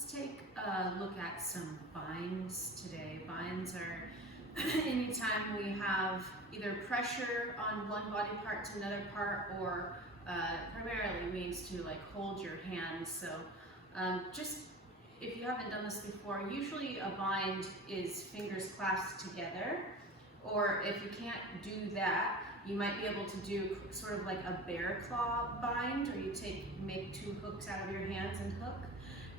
Let's take a look at some binds today. Binds are anytime we have either pressure on one body part to another part, or primarily means to like hold your hands. So just if you haven't done this before, usually a bind is fingers clasped together, or if you can't do that, you might be able to do sort of like a bear claw bind, or you make two hooks out of your hands and hook.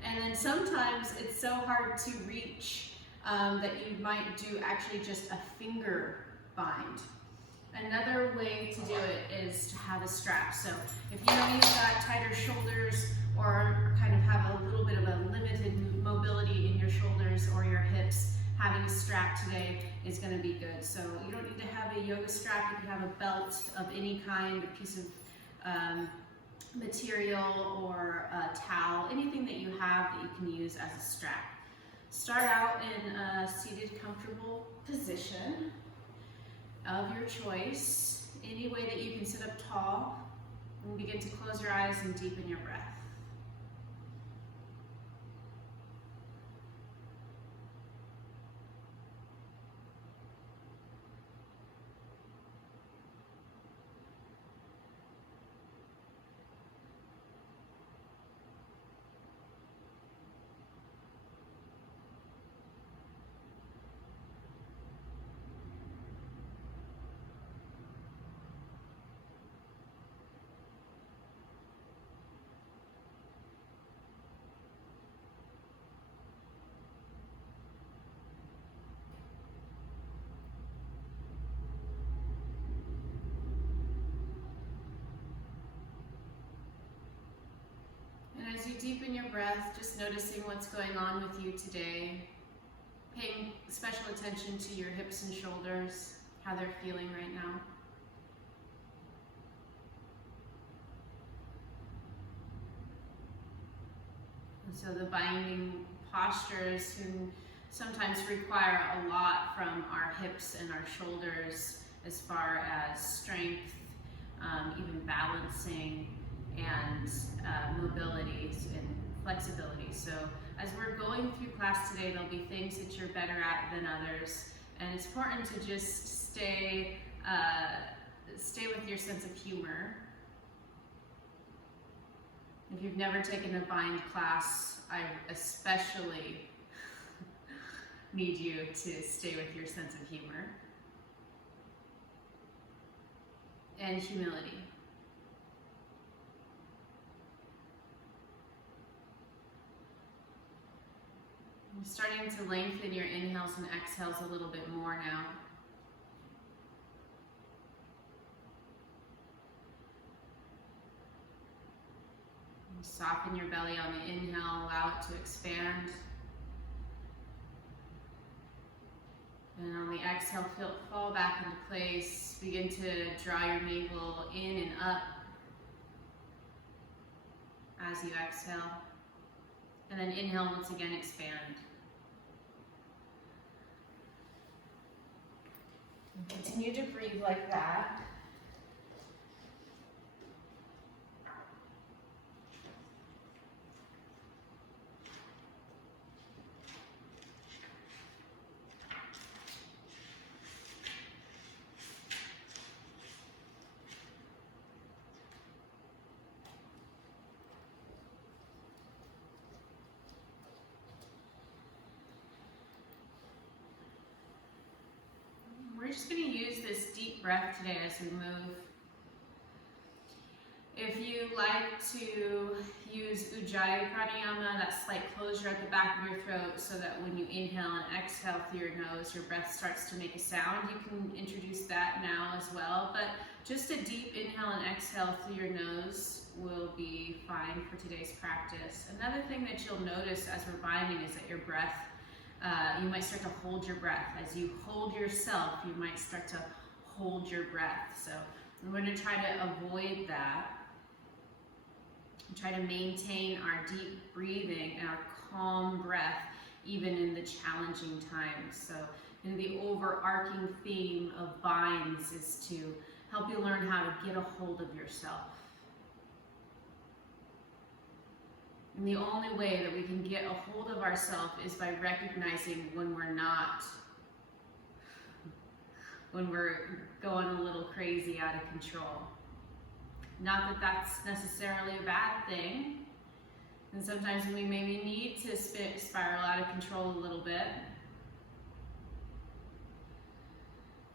And then sometimes it's so hard to reach that you might do actually just a finger bind. Another way to do it is to have a strap. So if you know you've got tighter shoulders, or kind of have a little bit of a limited mobility in your shoulders or your hips, having a strap today is going to be good. So you don't need to have a yoga strap. You can have a belt of any kind, a piece of material or a towel, anything that you have that you can use as a strap. Start out in a seated, comfortable position of your choice, any way that you can sit up tall, and begin to close your eyes and deepen your breath. As you deepen your breath, just noticing what's going on with you today, paying special attention to your hips and shoulders, how they're feeling right now. And so the binding postures can sometimes require a lot from our hips and our shoulders as far as strength, even balancing, and mobility and flexibility. So as we're going through class today, there'll be things that you're better at than others, and it's important to just stay with your sense of humor. If you've never taken a bind class, I especially need you to stay with your sense of humor and humility. You're starting to lengthen your inhales and exhales a little bit more now. And soften your belly on the inhale, allow it to expand. And on the exhale, fall back into place. Begin to draw your navel in and up as you exhale. And then inhale, once again, expand. And continue to breathe like that. We're just going to use this deep breath today as we move. If you like to use Ujjayi pranayama, that slight closure at the back of your throat, so that when you inhale and exhale through your nose, your breath starts to make a sound, you can introduce that now as well. But just a deep inhale and exhale through your nose will be fine for today's practice. Another thing that you'll notice as we're binding is that your breath, you might start to hold your breath. As you hold yourself, you might start to hold your breath. So I'm going to try to avoid that. And try to maintain our deep breathing and our calm breath even in the challenging times. So the overarching theme of binds is to help you learn how to get a hold of yourself. And the only way that we can get a hold of ourselves is by recognizing when we're not, when we're going a little crazy out of control. Not that that's necessarily a bad thing. And sometimes we maybe need to spiral out of control a little bit.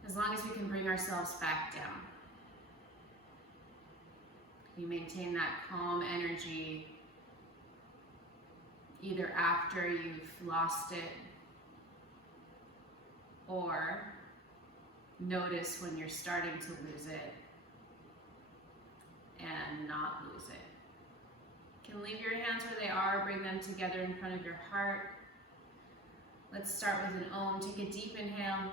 As long as we can bring ourselves back down. You maintain that calm energy either after you've lost it or notice when you're starting to lose it and not lose it. You can leave your hands where they are, bring them together in front of your heart. Let's start with an Om. Take a deep inhale.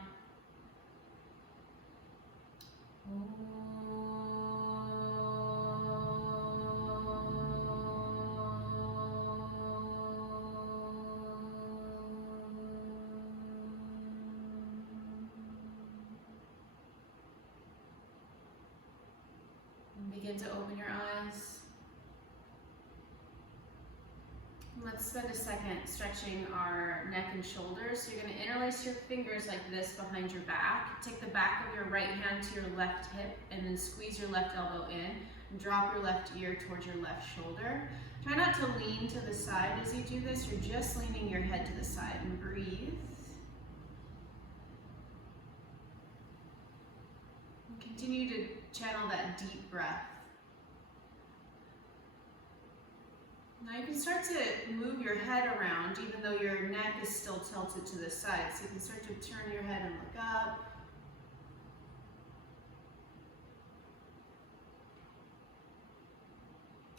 Begin to open your eyes. Let's spend a second stretching our neck and shoulders. So you're going to interlace your fingers like this behind your back. Take the back of your right hand to your left hip and then squeeze your left elbow in. And drop your left ear towards your left shoulder. Try not to lean to the side as you do this. You're just leaning your head to the side and breathe. And continue to channel that deep breath. Now you can start to move your head around even though your neck is still tilted to the side. So you can start to turn your head and look up.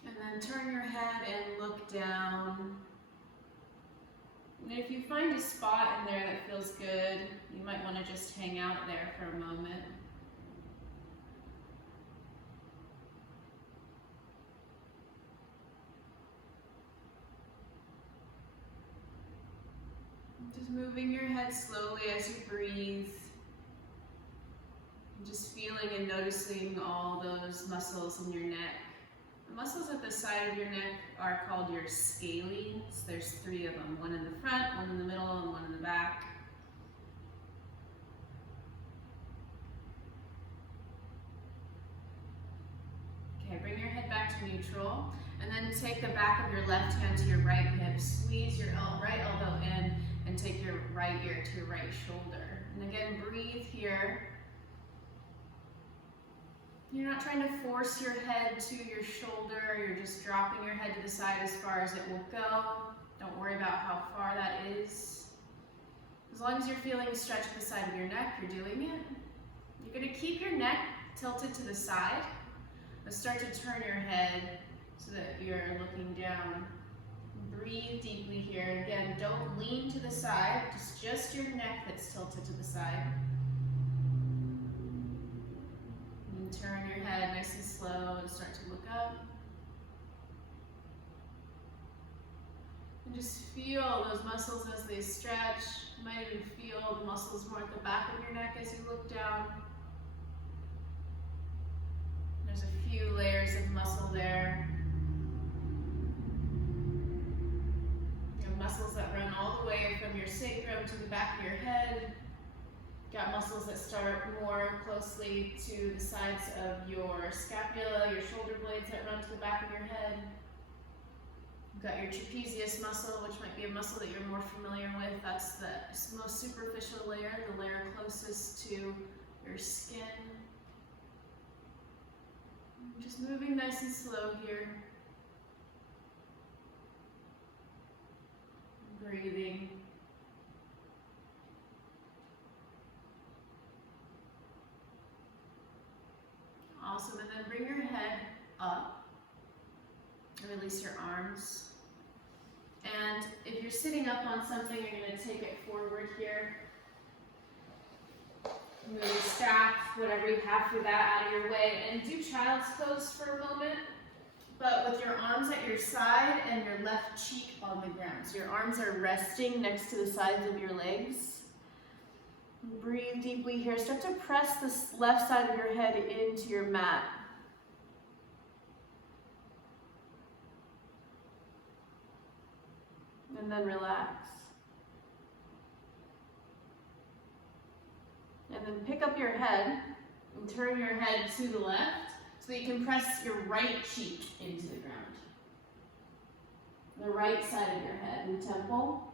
And then turn your head and look down. And if you find a spot in there that feels good, you might want to just hang out there for a moment. Just moving your head slowly as you breathe. And just feeling and noticing all those muscles in your neck. The muscles at the side of your neck are called your scalenes. There's 3 of them. One in the front, one in the middle, and one in the back. Okay, bring your head back to neutral. And then take the back of your left hand to your right hip. Squeeze your right elbow in. And take your right ear to your right shoulder. And again, breathe here. You're not trying to force your head to your shoulder. You're just dropping your head to the side as far as it will go. Don't worry about how far that is. As long as you're feeling a stretch at the side of your neck, you're doing it. You're going to keep your neck tilted to the side, but start to turn your head so that you're looking down. Breathe deeply here. Again, don't lean to the side. It's just your neck that's tilted to the side. And turn your head nice and slow and start to look up. And just feel those muscles as they stretch. You might even feel the muscles more at the back of your neck as you look down. There's a few layers of muscle there. Muscles that run all the way from your sacrum to the back of your head. Got muscles that start more closely to the sides of your scapula, your shoulder blades that run to the back of your head. You've got your trapezius muscle, which might be a muscle that you're more familiar with. That's the most superficial layer, the layer closest to your skin. Just moving nice and slow here. Breathing. Awesome, and then bring your head up and release your arms. And if you're sitting up on something, you're going to take it forward here. Move your staff, whatever you have for that, out of your way, and do child's pose for a moment. But with your arms at your side and your left cheek on the ground. So your arms are resting next to the sides of your legs. Breathe deeply here. Start to press the left side of your head into your mat. And then relax. And then pick up your head and turn your head to the left so that you can press your right cheek into the ground. The right side of your head and temple.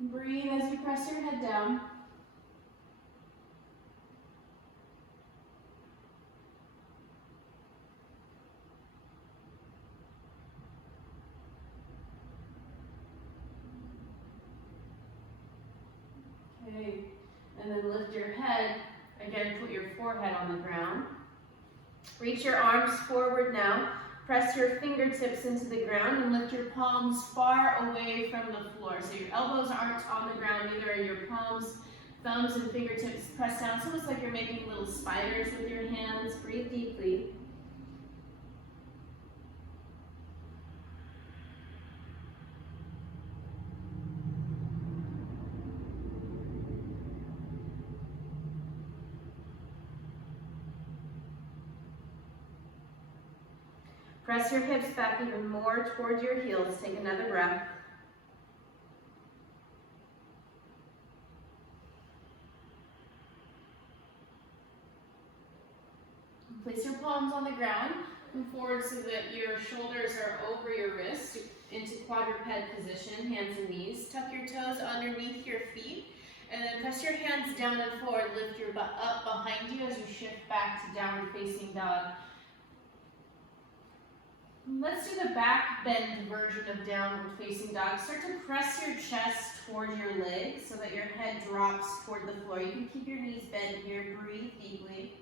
Breathe as you press your head down. Okay, and then lift your head. Again, put your forehead on the ground. Reach your arms forward now. Press your fingertips into the ground and lift your palms far away from the floor. So your elbows aren't on the ground, neither are your palms. Thumbs and fingertips press down. It's almost like you're making little spiders with your hands. Breathe deeply. Press your hips back even more towards your heels. Take another breath. Place your palms on the ground. Come forward so that your shoulders are over your wrists into quadruped position, hands and knees. Tuck your toes underneath your feet. And then press your hands down and forward. Lift your butt up behind you as you shift back to downward facing dog. Let's do the back bend version of downward facing dog. Start to press your chest toward your legs so that your head drops toward the floor. You can keep your knees bent here. Breathe deeply.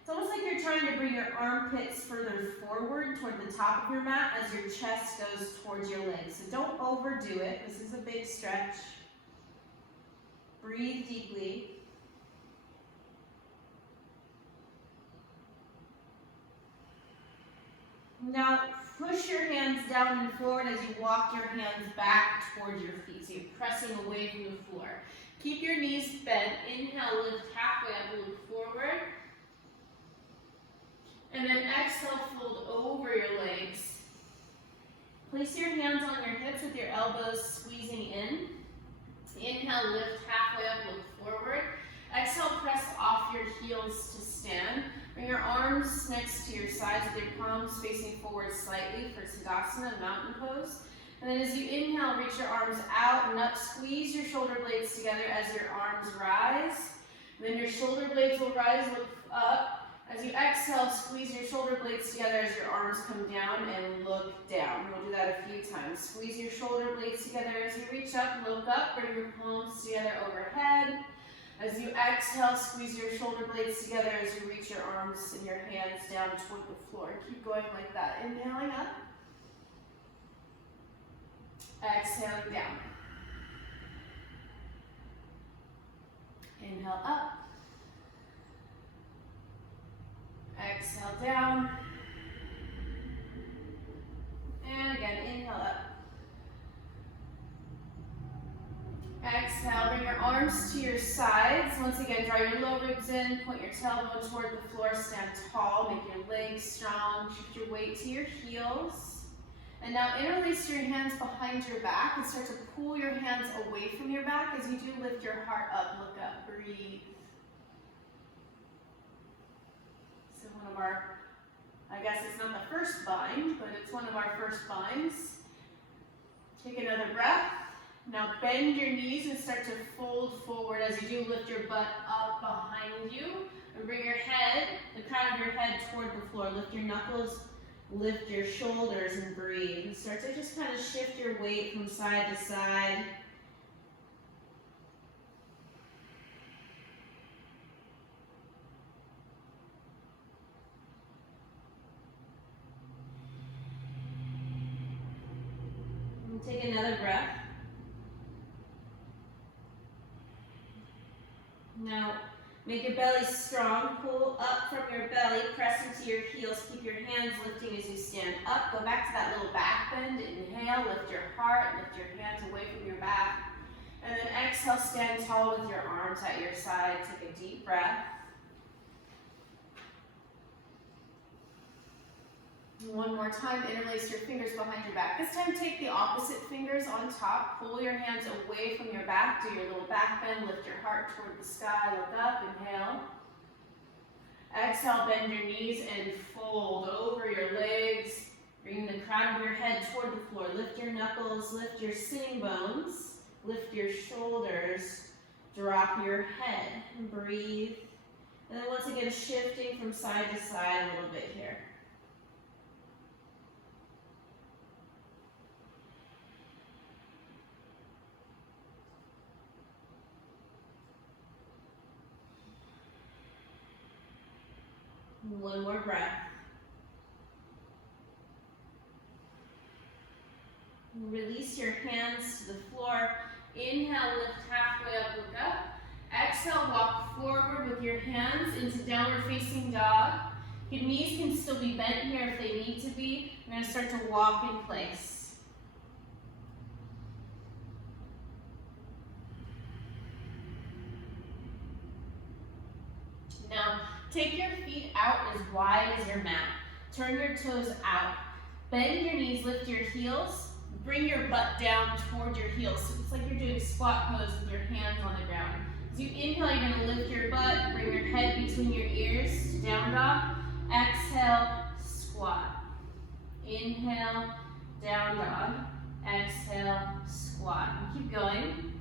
It's almost like you're trying to bring your armpits further forward toward the top of your mat as your chest goes towards your legs. So don't overdo it. This is a big stretch. Breathe deeply. Now, push your hands down and forward as you walk your hands back towards your feet. So you're pressing away from the floor. Keep your knees bent. Inhale, lift halfway up, look forward. And then exhale, fold over your legs. Place your hands on your hips with your elbows squeezing in. Inhale, lift halfway up, look forward. Exhale, press off your heels to stand. Bring your arms next to your sides with your palms facing forward slightly for Tadasana, mountain pose. And then as you inhale, reach your arms out and up. Squeeze your shoulder blades together as your arms rise. Then your shoulder blades will rise, look up. As you exhale, squeeze your shoulder blades together as your arms come down and look down. We'll do that a few times. Squeeze your shoulder blades together as you reach up, look up, bring your palms together overhead. As you exhale, squeeze your shoulder blades together as you reach your arms and your hands down toward the floor. Keep going like that. Inhaling up. Exhaling down. Inhale up. Exhale down. And again, inhale up. Exhale, bring your arms to your sides. Once again, draw your low ribs in, point your tailbone toward the floor, stand tall, make your legs strong, shift your weight to your heels. And now interlace your hands behind your back and start to pull your hands away from your back as you do lift your heart up, look up, breathe. So one of our, I guess it's not the first bind, but it's one of our first binds. Take another breath. Now bend your knees and start to fold forward as you do lift your butt up behind you. And bring your head, the crown of your head toward the floor. Lift your knuckles, lift your shoulders and breathe. And start to just kind of shift your weight from side to side. And take another breath. Now, make your belly strong. Pull up from your belly, press into your heels. Keep your hands lifting as you stand up. Go back to that little back bend. Inhale, lift your heart, lift your hands away from your back. And then exhale, stand tall with your arms at your side. Take a deep breath. One more time, interlace your fingers behind your back. This time take the opposite fingers on top, pull your hands away from your back, do your little back bend, lift your heart toward the sky, look up, inhale. Exhale, bend your knees and fold over your legs. Bring the crown of your head toward the floor. Lift your knuckles, lift your sitting bones, lift your shoulders, drop your head, and breathe. And then once again, shifting from side to side a little bit here. One more breath. Release your hands to the floor. Inhale, lift halfway up, look up. Exhale, walk forward with your hands into downward facing dog. Your knees can still be bent here if they need to be. You're going to start to walk in place. Now, take your feet out as wide as your mat. Turn your toes out. Bend your knees, lift your heels. Bring your butt down toward your heels. So it's like you're doing squat pose with your hands on the ground. As you inhale, you're going to lift your butt, bring your head between your ears to down dog. Exhale, squat. Inhale, down dog. Exhale, squat. And keep going.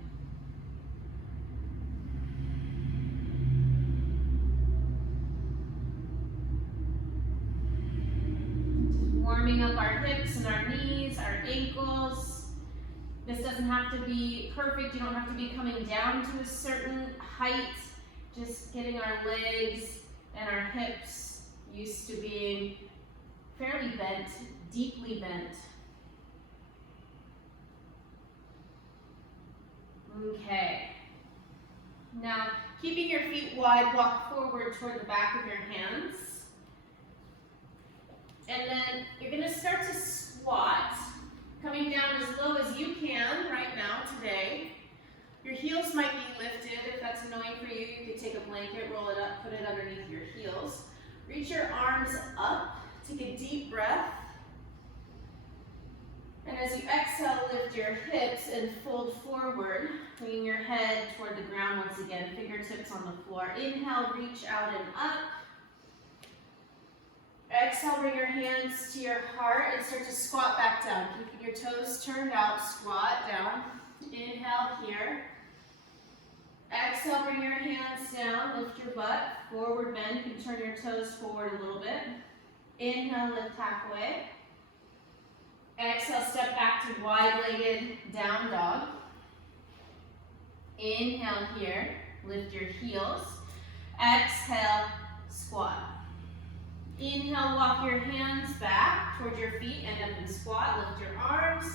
Warming up our hips and our knees, our ankles. This doesn't have to be perfect. You don't have to be coming down to a certain height. Just getting our legs and our hips used to being fairly bent, deeply bent. Okay. Now, keeping your feet wide, walk forward toward the back of your hands. And then you're going to start to squat, coming down as low as you can right now today. Your heels might be lifted. If that's annoying for you, you could take a blanket, roll it up, put it underneath your heels. Reach your arms up, take a deep breath. And as you exhale, lift your hips and fold forward, bringing your head toward the ground once again, fingertips on the floor. Inhale, reach out and up. Exhale, bring your hands to your heart and start to squat back down. Keeping your toes turned out, squat down. Inhale here. Exhale, bring your hands down, lift your butt, forward bend. You can turn your toes forward a little bit. Inhale, lift halfway. Exhale, step back to wide-legged down dog. Inhale here, lift your heels. Exhale, squat. Inhale, walk your hands back toward your feet, end up in squat, lift your arms.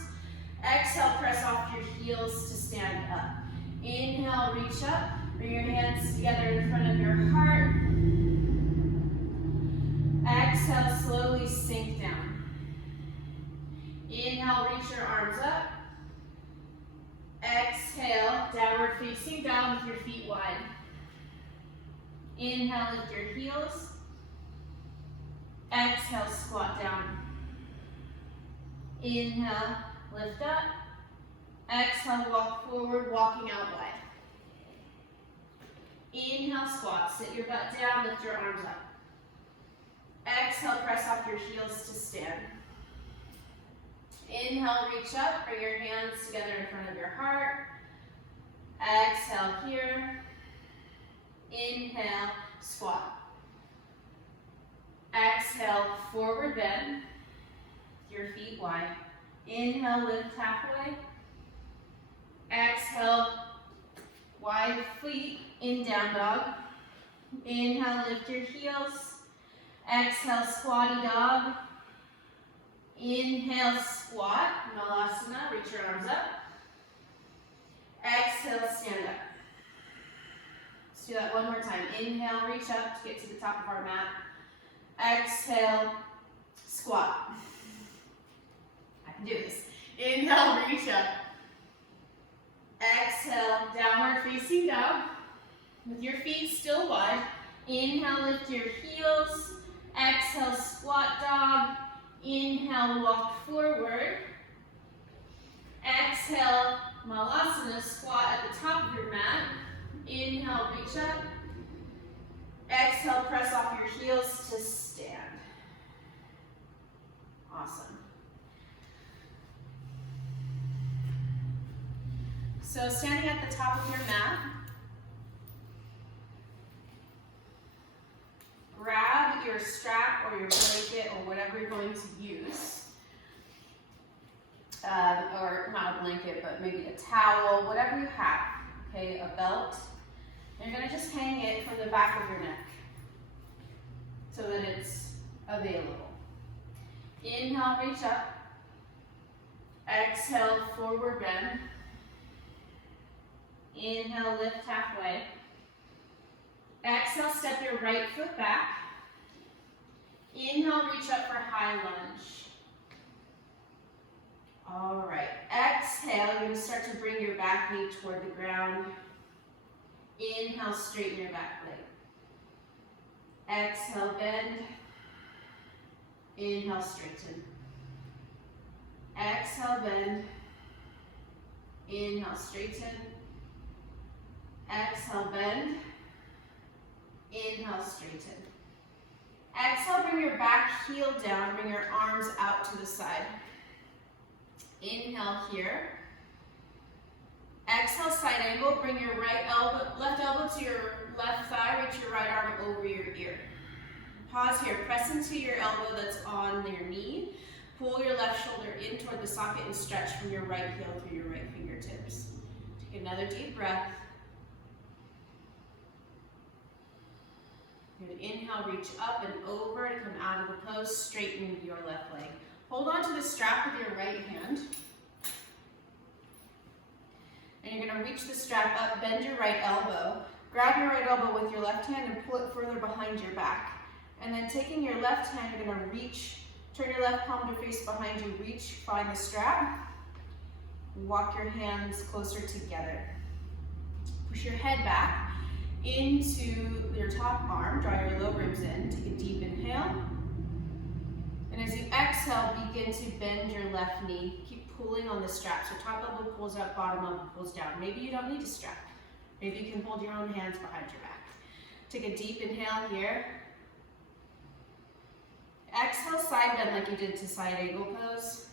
Exhale, press off your heels to stand up. Inhale, reach up, bring your hands together in front of your heart. Exhale, slowly sink down. Inhale, reach your arms up. Exhale, downward facing dog with your feet wide. Inhale, lift your heels. Exhale, squat down. Inhale, lift up. Exhale, walk forward, walking out wide. Inhale, squat. Sit your butt down, lift your arms up. Exhale, press off your heels to stand. Inhale, reach up, bring your hands together in front of your heart. Exhale here. Inhale, squat. Exhale, forward bend, your feet wide. Inhale, lift halfway. Exhale, wide feet in down dog. Inhale, lift your heels. Exhale, squatty dog. Inhale, squat, malasana, reach your arms up. Exhale, stand up. Let's do that one more time. Inhale, reach up to get to the top of our mat. Exhale, squat. I can do this. Inhale, reach up. Exhale, downward facing dog. With your feet still wide. Inhale, lift your heels. Exhale, squat dog. Inhale, walk forward. Exhale, malasana, squat at the top of your mat. Inhale, reach up. Exhale, press off your heels to stand. Awesome. So standing at the top of your mat, grab your strap or your blanket or whatever you're going to use. Or not a blanket, but maybe a towel, whatever you have, okay, a belt. And you're gonna just hang it from the back of your neck so that it's available. Inhale, reach up. Exhale, forward bend. Inhale, lift halfway. Exhale, step your right foot back. Inhale, reach up for high lunge. All right, exhale, you're going to start to bring your back knee toward the ground. Inhale, straighten your back leg. Exhale, bend. Inhale, straighten. Exhale, bend. Inhale, straighten. Exhale, bend. Inhale, straighten. Exhale, bring your back heel down, bring your arms out to the side. Inhale here. Exhale, side angle. Bring your left elbow to your left thigh. Reach your right arm over your ear. Pause here. Press into your elbow that's on your knee. Pull your left shoulder in toward the socket and stretch from your right heel through your right fingertips. Take another deep breath. Good. Inhale, reach up and over to come out of the pose. Straighten your left leg. Hold on to the strap with your right hand. And you're going to reach the strap up, bend your right elbow. Grab your right elbow with your left hand and pull it further behind your back. And then taking your left hand, you're going to reach, turn your left palm to face behind you, reach, find the strap. Walk your hands closer together. Push your head back into your top arm, draw your low ribs in, take a deep inhale. And as you exhale, begin to bend your left knee. Keep pulling on the strap. So top elbow pulls up, bottom elbow pulls down. Maybe you don't need a strap. Maybe you can hold your own hands behind your back. Take a deep inhale here. Exhale, side bend like you did to side angle pose.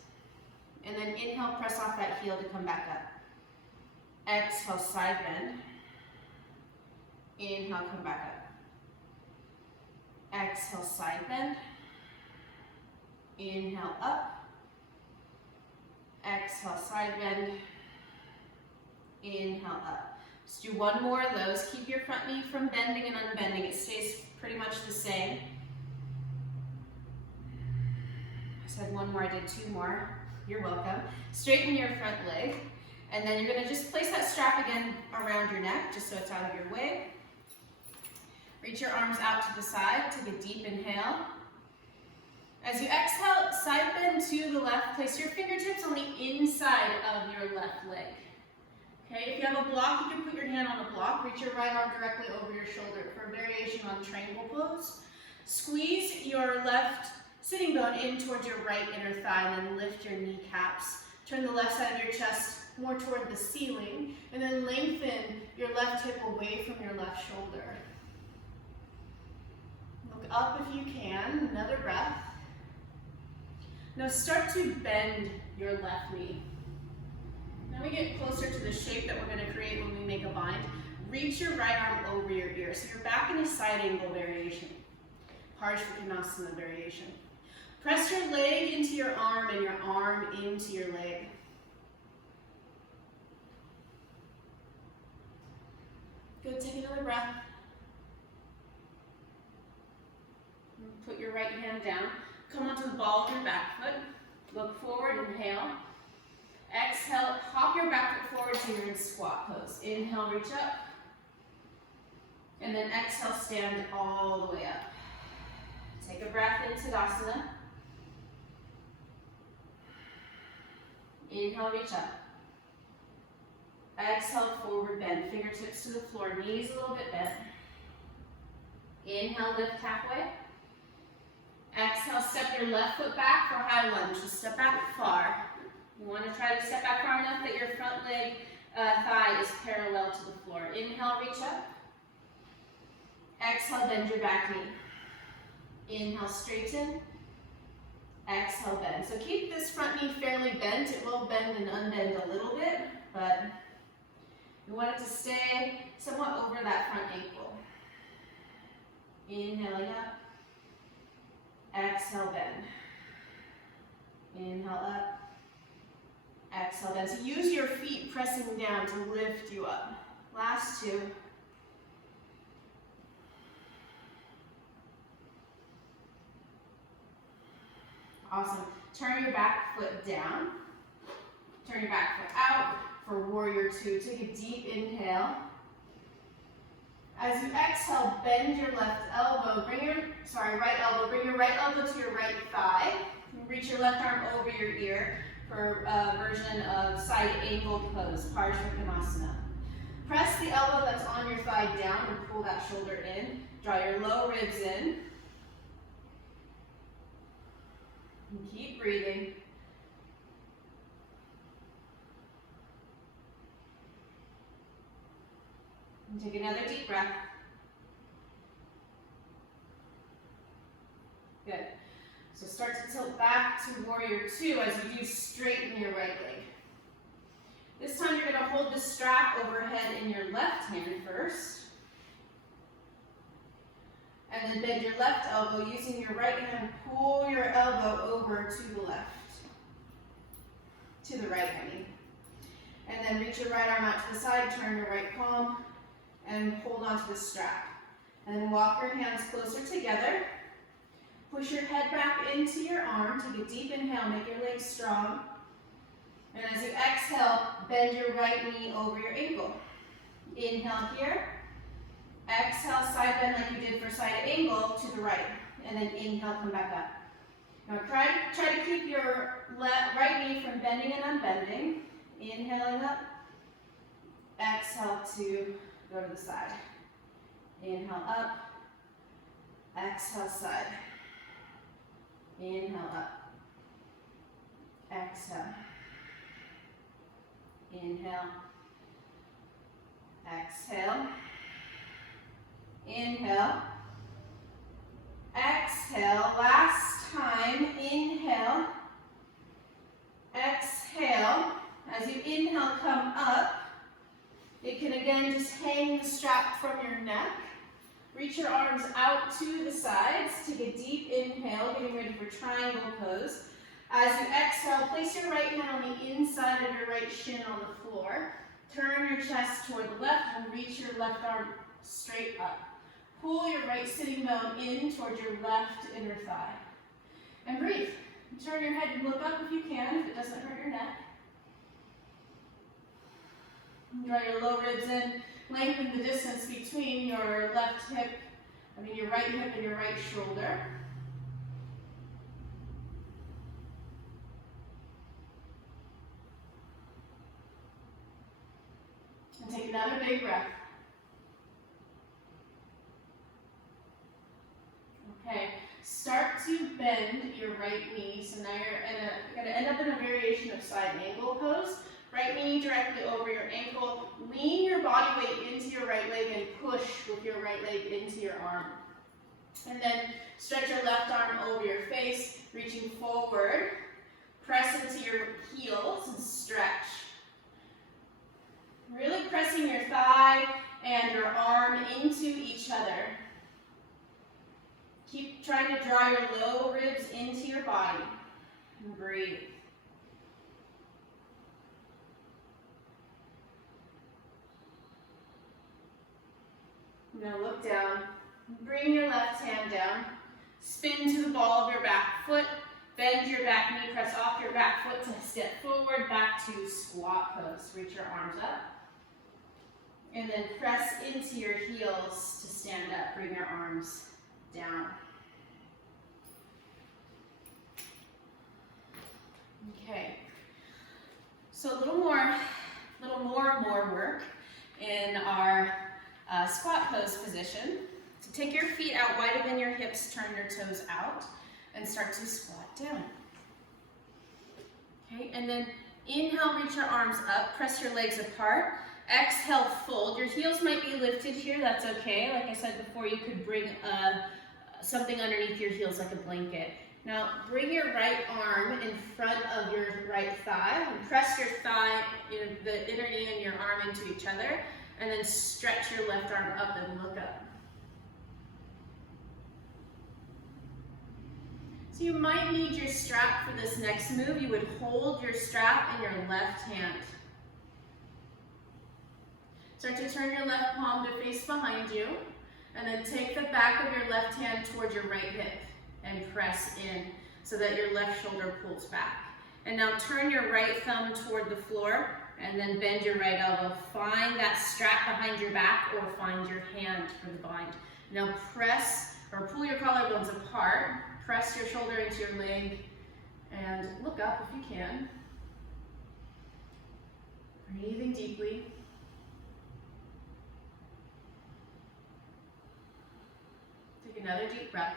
And then inhale, press off that heel to come back up. Exhale, side bend. Inhale, come back up. Exhale, side bend. Inhale, up. Exhale, side bend. Inhale, up. Let's do one more of those. Keep your front knee from bending and unbending. It stays pretty much the same. I said one more, I did two more. You're welcome. Straighten your front leg. And then you're going to just place that strap again around your neck, just so it's out of your way. Reach your arms out to the side. Take a deep inhale. As you exhale, side bend to the left. Place your fingertips on the inside of your left leg. Okay, if you have a block, you can put your hand on the block. Reach your right arm directly over your shoulder for a variation on triangle pose. Squeeze your left sitting bone in towards your right inner thigh, and then lift your kneecaps. Turn the left side of your chest more toward the ceiling, and then lengthen your left hip away from your left shoulder. Look up if you can. Another breath. Now start to bend your left knee. Now we get closer to the shape that we're going to create when we make a bind. Reach your right arm over your ear. So you're back in a side angle variation. Parsvakonasana variation. Press your leg into your arm and your arm into your leg. Good, take another breath. Put your right hand down. Come onto the ball of your back foot. Look forward, inhale. Exhale, hop your back foot forward so you're in squat pose. Inhale, reach up. And then exhale, stand all the way up. Take a breath in Tadasana. Inhale, reach up. Exhale, forward bend. Fingertips to the floor, knees a little bit bent. Inhale, lift halfway. Exhale, step your left foot back for high lunge. So step back far. You want to try to step back far enough that your front leg, thigh is parallel to the floor. Inhale, reach up. Exhale, bend your back knee. Inhale, straighten. Exhale, bend. So keep this front knee fairly bent. It will bend and unbend a little bit, but you want it to stay somewhat over that front ankle. Inhaling up. Exhale, bend. Inhale up. Exhale, bend. So use your feet pressing down to lift you up. Last two. Awesome. Turn your back foot down. Turn your back foot out for warrior two. Take a deep inhale. As you exhale, bend your left elbow. Bring your right elbow. Bring your right elbow to your right thigh. Reach your left arm over your ear for a version of side angle pose, Parsvakonasana. Press the elbow that's on your thigh down and pull that shoulder in. Draw your low ribs in. And keep breathing. And take another deep breath. Good. So start to tilt back to warrior two as you do straighten your right leg. This time you're going to hold the strap overhead in your left hand first. And then bend your left elbow. Using your right hand, pull your elbow over to the left. To the right, I mean. And then reach your right arm out to the side, turn your right palm, and hold onto the strap. And then walk your hands closer together. Push your head back into your arm. Take a deep inhale, make your legs strong. And as you exhale, bend your right knee over your ankle. Inhale here. Exhale, side bend like you did for side angle to the right. And then inhale, come back up. Now try to keep your right knee from bending and unbending. Inhaling up. Exhale to go to the side. Inhale up. Exhale, side. Inhale up. Exhale. Inhale. Exhale. Inhale. Exhale. Last time. Inhale. Exhale. As you inhale, come up. It can again just hang the strap from your neck. Reach your arms out to the sides. Take a deep inhale, getting ready for triangle pose. As you exhale, place your right hand on the inside of your right shin on the floor. Turn your chest toward the left and reach your left arm straight up. Pull your right sitting bone in towards your left inner thigh. And breathe. Turn your head and look up if you can, if it doesn't hurt your neck. Draw your low ribs in. Lengthen the distance between your your right hip and your right shoulder. And take another big breath. Okay, start to bend your right knee. So now you're going to end up in a variation of side angle pose. Right knee directly over your ankle. Lean your body weight into your right leg and push with your right leg into your arm. And then stretch your left arm over your face, reaching forward. Press into your heels and stretch. Really pressing your thigh and your arm into each other. Keep trying to draw your low ribs into your body. And breathe. Now look down. Bring your left hand down. Spin to the ball of your back foot. Bend your back knee. Press off your back foot to step forward. Back to squat pose. Reach your arms up. And then press into your heels to stand up. Bring your arms down. Okay. So a little more work in our squat pose position. So take your feet out wider than your hips, turn your toes out. and start to squat down. Okay, and then inhale, reach your arms up, press your legs apart. Exhale, fold. Your heels might be lifted here, that's okay. Like I said before, you could bring something underneath your heels like a blanket. Now, bring your right arm in front of your right thigh and press your thigh, the inner knee and your arm into each other, and then stretch your left arm up and look up. So you might need your strap for this next move. You would hold your strap in your left hand. Start to turn your left palm to face behind you, and then take the back of your left hand towards your right hip and press in so that your left shoulder pulls back. And now turn your right thumb toward the floor and then bend your right elbow. Find that strap behind your back or find your hand for the bind. Now press or pull your collarbones apart. Press your shoulder into your leg and look up if you can. Breathing deeply. Take another deep breath.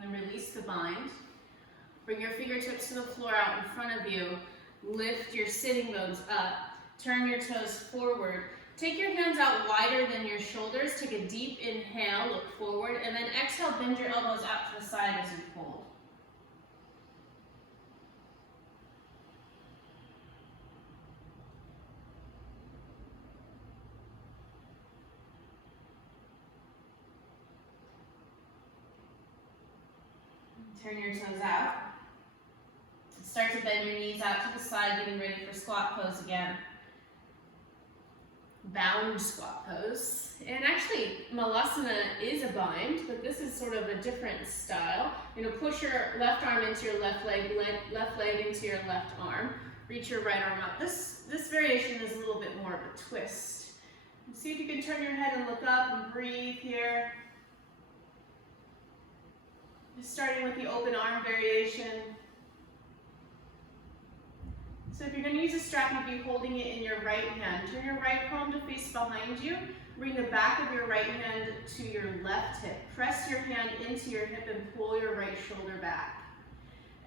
And then release the bind. Bring your fingertips to the floor out in front of you. Lift your sitting bones up. Turn your toes forward. Take your hands out wider than your shoulders. Take a deep inhale, look forward, and then exhale, bend your elbows out to the side as you fold. Turn your toes out. Start to bend your knees out to the side, getting ready for squat pose again. Bound squat pose. And actually, malasana is a bind, but this is sort of a different style. Push your left arm into your left leg into your left arm. Reach your right arm up. This variation is a little bit more of a twist. See if you can turn your head and look up and breathe here. Just starting with the open arm variation. So if you're going to use a strap, you'd be holding it in your right hand. Turn your right palm to face behind you. Bring the back of your right hand to your left hip. Press your hand into your hip and pull your right shoulder back.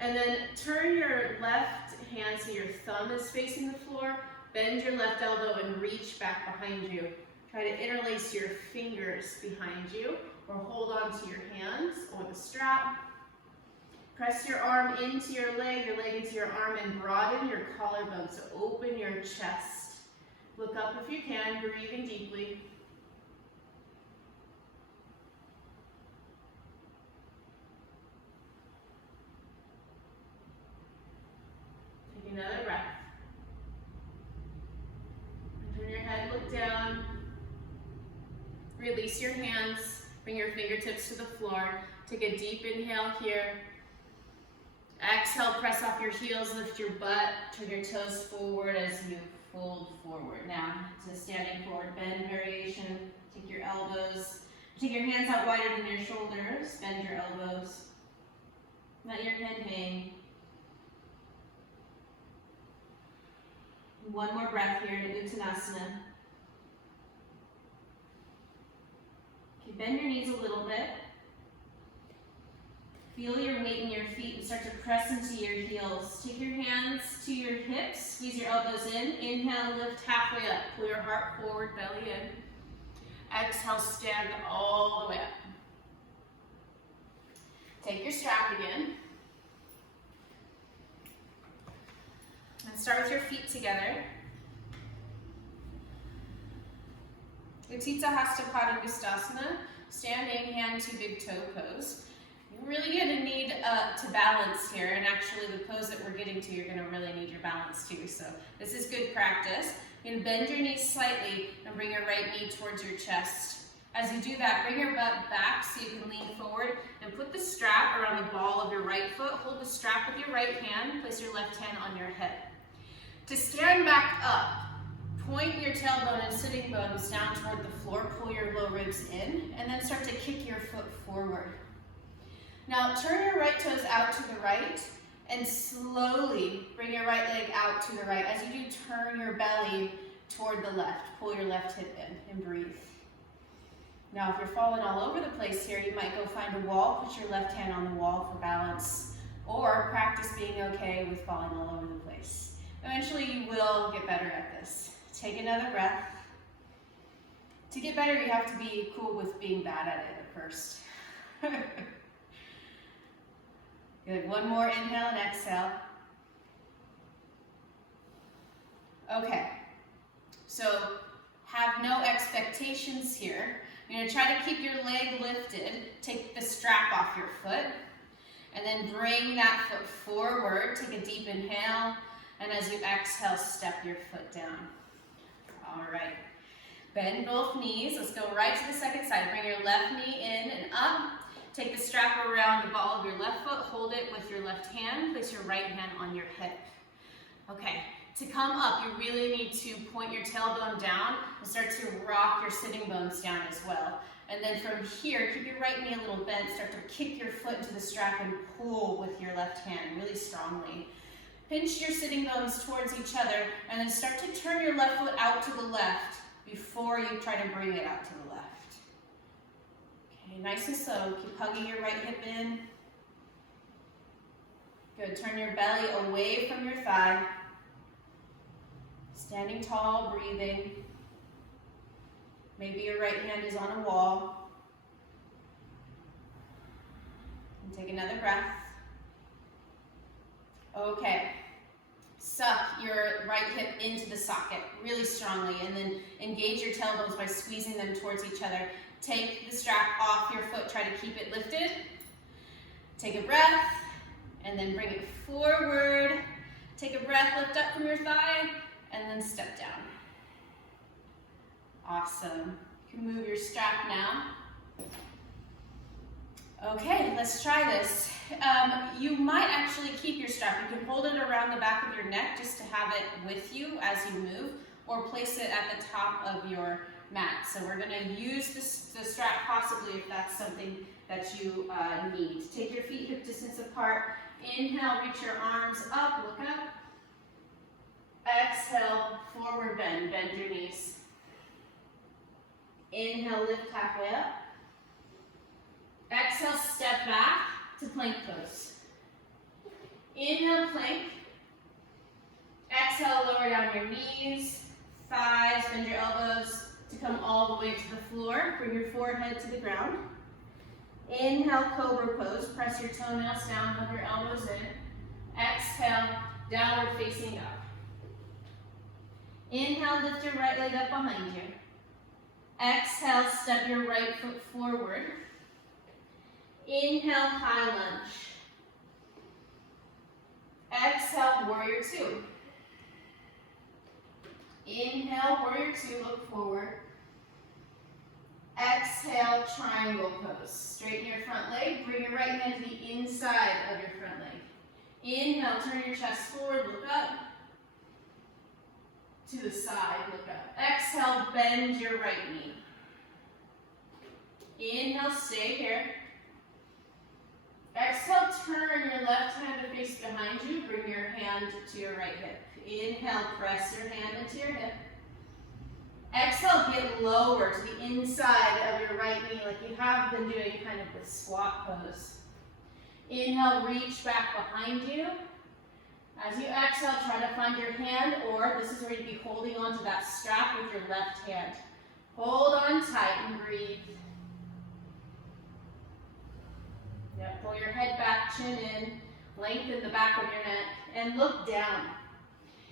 And then turn your left hand so your thumb is facing the floor. Bend your left elbow and reach back behind you. Try to interlace your fingers behind you or hold on to your hands or the strap. Press your arm into your leg into your arm, and broaden your collarbone, so open your chest. Look up if you can, breathing deeply. Take another breath. And turn your head, look down. Release your hands, bring your fingertips to the floor. Take a deep inhale here. Exhale, press off your heels, lift your butt, turn your toes forward as you fold forward. Now, to standing forward bend variation. Take your hands out wider than your shoulders, bend your elbows. Let your head hang. One more breath here in Uttanasana. Okay, bend your knees a little bit. Feel your weight in your feet and start to press into your heels. Take your hands to your hips, squeeze your elbows in. Inhale, lift halfway up. Pull your heart forward, belly in. Exhale, stand all the way up. Take your strap again. And start with your feet together. Utthita Hasta Pada Vistasana, standing hand to big toe pose. You're really going to need to balance here, and actually the pose that we're getting to, you're going to really need your balance too. So this is good practice. You're going to bend your knees slightly and bring your right knee towards your chest. As you do that, bring your butt back so you can lean forward and put the strap around the ball of your right foot. Hold the strap with your right hand, place your left hand on your hip. To stand back up, point your tailbone and sitting bones down toward the floor, pull your low ribs in, and then start to kick your foot forward. Now turn your right toes out to the right and slowly bring your right leg out to the right. As you do, turn your belly toward the left. Pull your left hip in and breathe. Now, if you're falling all over the place here, you might go find a wall, put your left hand on the wall for balance, or practice being okay with falling all over the place. Eventually, you will get better at this. Take another breath. To get better, you have to be cool with being bad at it at first. Good, one more inhale and exhale. Okay, so have no expectations here. You're gonna try to keep your leg lifted. Take the strap off your foot, and then bring that foot forward. Take a deep inhale, and as you exhale, step your foot down. All right, bend both knees. Let's go right to the second side. Bring your left knee in and up. Take the strap around the ball of your left foot. Hold it with your left hand. Place your right hand on your hip. Okay. To come up, you really need to point your tailbone down and start to rock your sitting bones down as well. And then from here, keep your right knee a little bent, start to kick your foot into the strap and pull with your left hand really strongly. Pinch your sitting bones towards each other and then start to turn your left foot out to the left before you try to bring it out to the left. Okay, nice and slow. Keep hugging your right hip in. Good, turn your belly away from your thigh. Standing tall, breathing. Maybe your right hand is on a wall. And take another breath. Okay. Suck your right hip into the socket really strongly and then engage your tailbones by squeezing them towards each other. Take the strap off your foot, try to keep it lifted. Take a breath and then bring it forward. Take a breath, lift up from your thigh. And then step down. Awesome. You can move your strap now. Okay, let's try this. You might actually keep your strap. You can hold it around the back of your neck just to have it with you as you move, or place it at the top of your mat. So we're going to use the strap possibly if that's something that you need. Take your feet hip distance apart. Inhale, reach your arms up, look up. Exhale, forward bend, bend your knees. Inhale, lift halfway up. Exhale, step back to plank pose. Inhale, plank. Exhale, lower down your knees, thighs, bend your elbows to come all the way to the floor. Bring your forehead to the ground. Inhale, cobra pose. Press your toenails down, hug your elbows in. Exhale, downward facing dog. Inhale, lift your right leg up behind you. Exhale, step your right foot forward. Inhale, high lunge. Exhale, warrior two. Inhale, warrior two, look forward. Exhale, triangle pose. Straighten your front leg, bring your right hand to the inside of your front leg. Inhale, turn your chest forward, look up. To the side, look up. Exhale, bend your right knee. Inhale, stay here. Exhale, turn your left hand to face behind you. Bring your hand to your right hip. Inhale, press your hand into your hip. Exhale, get lower to the inside of your right knee like you have been doing kind of the squat pose. Inhale, reach back behind you. As you exhale, try to find your hand, or this is where you'd be holding onto that strap with your left hand. Hold on tight and breathe. Yep, pull your head back, chin in, lengthen the back of your neck, and look down.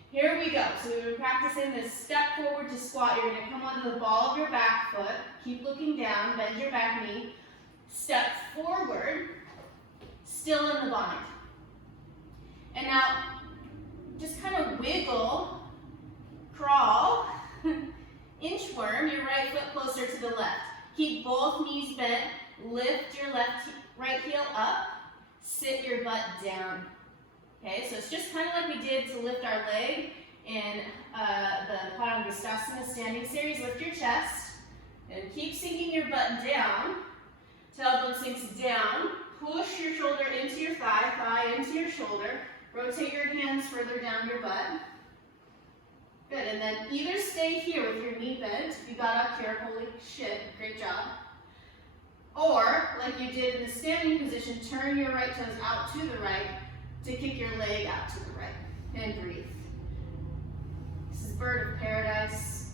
Here we go. So we've been practicing this step forward to squat. You're going to come onto the ball of your back foot. Keep looking down, bend your back knee. Step forward, still in the bind. And now, just kind of wiggle, crawl, inchworm your right foot closer to the left. Keep both knees bent, lift your right heel up, sit your butt down. Okay, so it's just kind of like we did to lift our leg in the dvijasana standing series. Lift your chest and keep sinking your butt down. Tailbone sinks down. Push your shoulder into your thigh, thigh into your shoulder. Rotate your hands further down your butt. Good, and then either stay here with your knee bent. If you got up here, holy shit, great job. Or, like you did in the standing position, turn your right toes out to the right to kick your leg out to the right. And breathe. This is bird of paradise.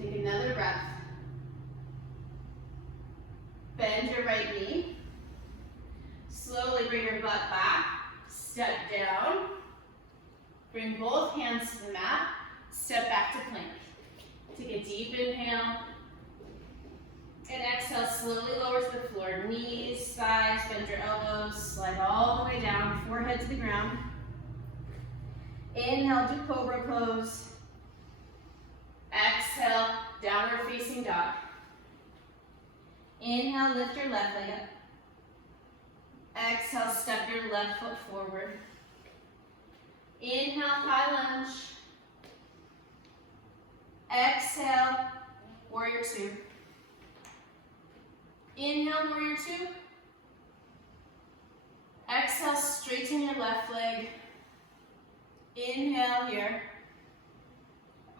Take another breath. Bend your right knee. Slowly bring your butt back. Step down. Bring both hands to the mat. Step back to plank. Take a deep inhale. And exhale, slowly lower to the floor. Knees, thighs, bend your elbows. Slide all the way down, forehead to the ground. Inhale, do cobra pose. Exhale, downward facing dog. Inhale, lift your left leg up. Exhale, step your left foot forward. Inhale, high lunge. Exhale, warrior two. Inhale, warrior two. Exhale, straighten your left leg. Inhale here.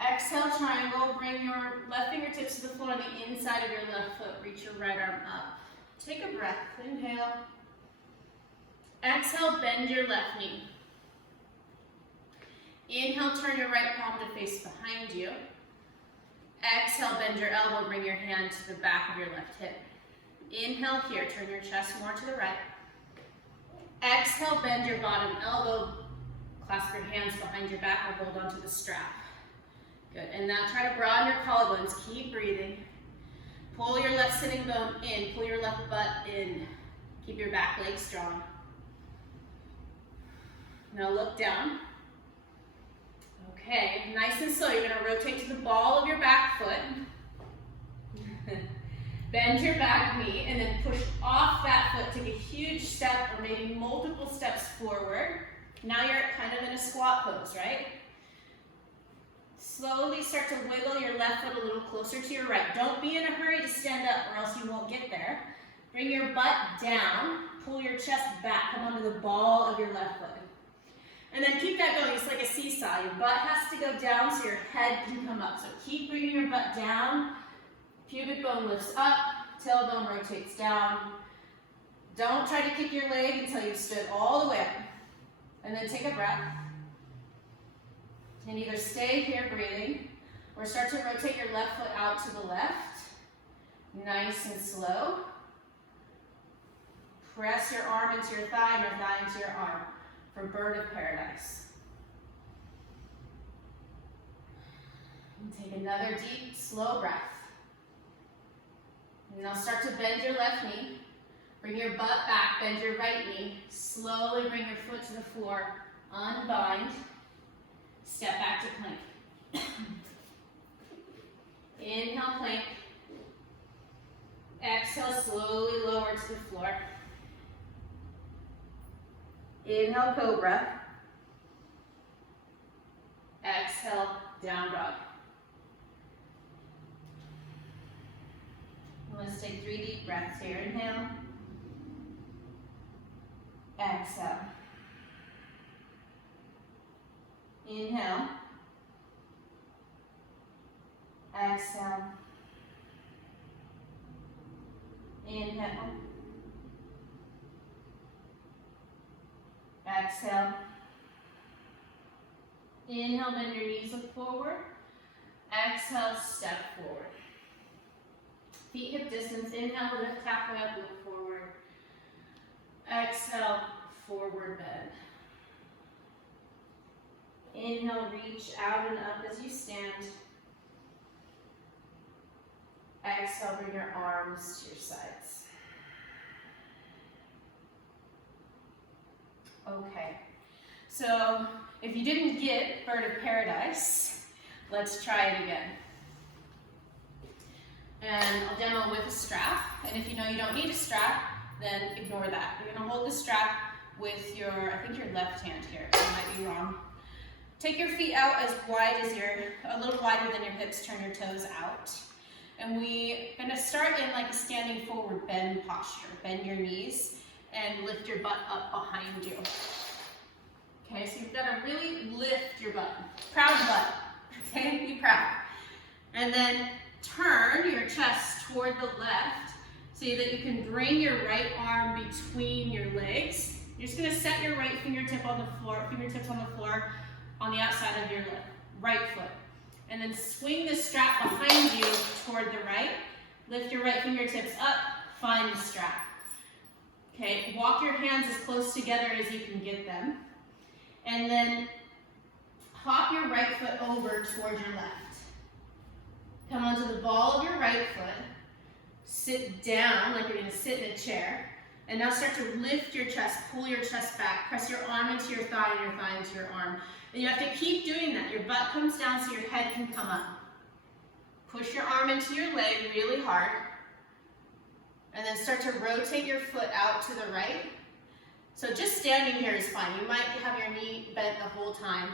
Exhale, triangle. Bring your left fingertips to the floor on the inside of your left foot. Reach your right arm up. Take a breath. Inhale. Exhale, bend your left knee. Inhale, turn your right palm to face behind you. Exhale, bend your elbow, bring your hand to the back of your left hip. Inhale here, turn your chest more to the right. Exhale, bend your bottom elbow, clasp your hands behind your back or hold onto the strap. Good, and now try to broaden your collarbones, keep breathing. Pull your left sitting bone in, pull your left butt in. Keep your back leg strong. Now look down. Okay, nice and slow, you're gonna rotate to the ball of your back foot. Bend your back knee and then push off that foot. Take a huge step or maybe multiple steps forward. Now you're kind of in a squat pose, right? Slowly start to wiggle your left foot a little closer to your right. Don't be in a hurry to stand up or else you won't get there. Bring your butt down, pull your chest back, come onto the ball of your left foot. And then keep that going, it's like a seesaw. Your butt has to go down so your head can come up. So keep bringing your butt down. Pubic bone lifts up, tailbone rotates down. Don't try to kick your leg until you've stood all the way up. And then take a breath. And either stay here breathing, or start to rotate your left foot out to the left. Nice and slow. Press your arm into your thigh and your thigh into your arm for bird of paradise. And take another deep, slow breath. And now start to bend your left knee. Bring your butt back, bend your right knee. Slowly bring your foot to the floor. Unbind. Step back to plank. Inhale, plank. Exhale, slowly lower to the floor. Inhale, cobra. Exhale, down dog. Let's take 3 deep breaths here. Inhale. Exhale. Inhale. Exhale. Inhale. Exhale. Inhale, bend your knees, look forward. Exhale, step forward. Feet hip distance. Inhale, lift halfway up, look forward. Exhale, forward bend. Inhale, reach out and up as you stand. Exhale, bring your arms to your sides. Okay, so if you didn't get bird of paradise, let's try it again. And I'll demo with a strap, and if you know you don't need a strap, then ignore that. You're gonna hold the strap with your, I think your left hand here, I might be wrong. Take your feet out as wide as a little wider than your hips, turn your toes out. And we're gonna start in like a standing forward bend posture. Bend your knees and lift your butt up behind you. Okay, so you've gotta really lift your butt. Proud butt, okay, be proud. And then turn your chest toward the left so that you can bring your right arm between your legs. You're just gonna set your right fingertips on the floor on the outside of your right foot. And then swing the strap behind you toward the right. Lift your right fingertips up, find the strap. Okay, walk your hands as close together as you can get them. And then hop your right foot over toward your left. Come onto the ball of your right foot. Sit down like you're gonna sit in a chair. And now start to lift your chest, pull your chest back, press your arm into your thigh and your thigh into your arm. And you have to keep doing that. Your butt comes down so your head can come up. Push your arm into your leg really hard. And then start to rotate your foot out to the right. So just standing here is fine. You might have your knee bent the whole time,